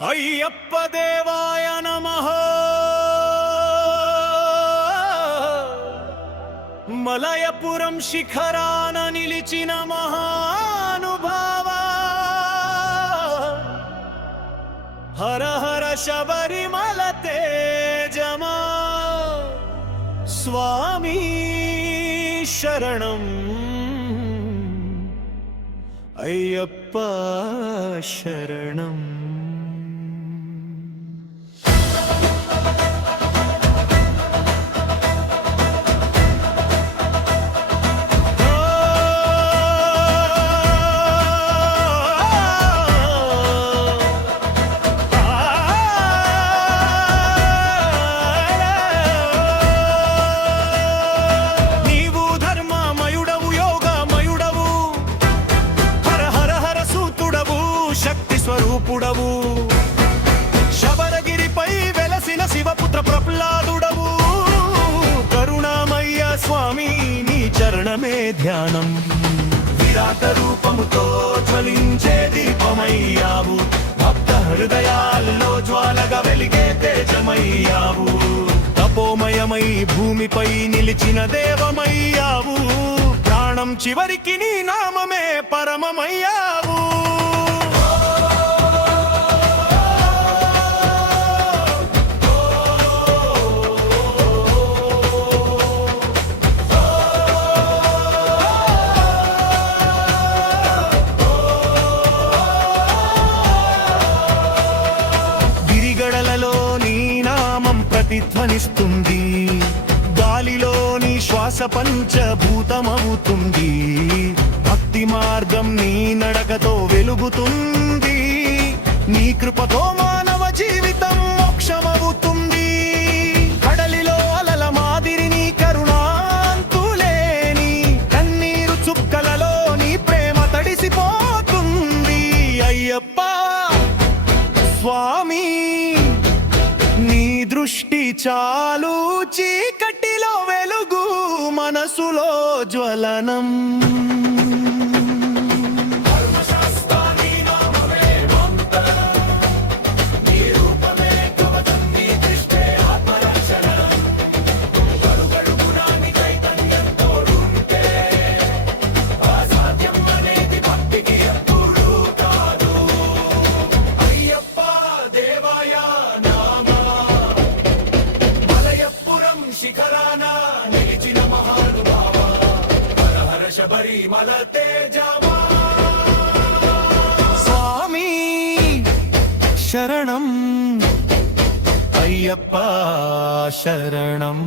అయ్యప్ప దేవాయ నమః. మలయపురం శిఖరాన నిలిచిన మహానుభావ, హర హర శబరిమల తేజమా, స్వామి శరణం అయ్యప్ప శరణం. స్వరూపుడవు, శబరగిరిపై వెలసిన శివపుత్ర ప్రహ్లాదుడవు, కరుణామయ్య స్వామి నీ చరణమే ధ్యానం. విరాట రూపముతో జ్వలించే దీపమయ్యావు, భక్త హృదయాల్లో జ్వాలగా వెలిగే తేజమయ్యావు. తపోమయమై భూమిపై నిలిచిన దేవమయ్యావు, ప్రాణం చివరికి నీ నామమే పరమమయ్యావు. ప్రతిధ్వనిస్తుంది, గాలిలోని శ్వాస పంచభూతమవుతుంది, భక్తి మార్గం నీ నడకతో వెలుగుతుంది, నీ కృపతో మానవ జీవితం మోక్షమవుతుంది. కడలిలో అలల మాదిరి నీ కరుణాంతులేని, కన్నీరు చుక్కలలో నీ ప్రేమ తడిసిపోతుంది. అయ్యప్ప స్వామి నీ దృష్టి చాలు, చీకటిలో వెలుగు, మనసులో జ్వలనం. శబరిమల తేజమా, స్వామి శరణం అయ్యప్ప శరణం.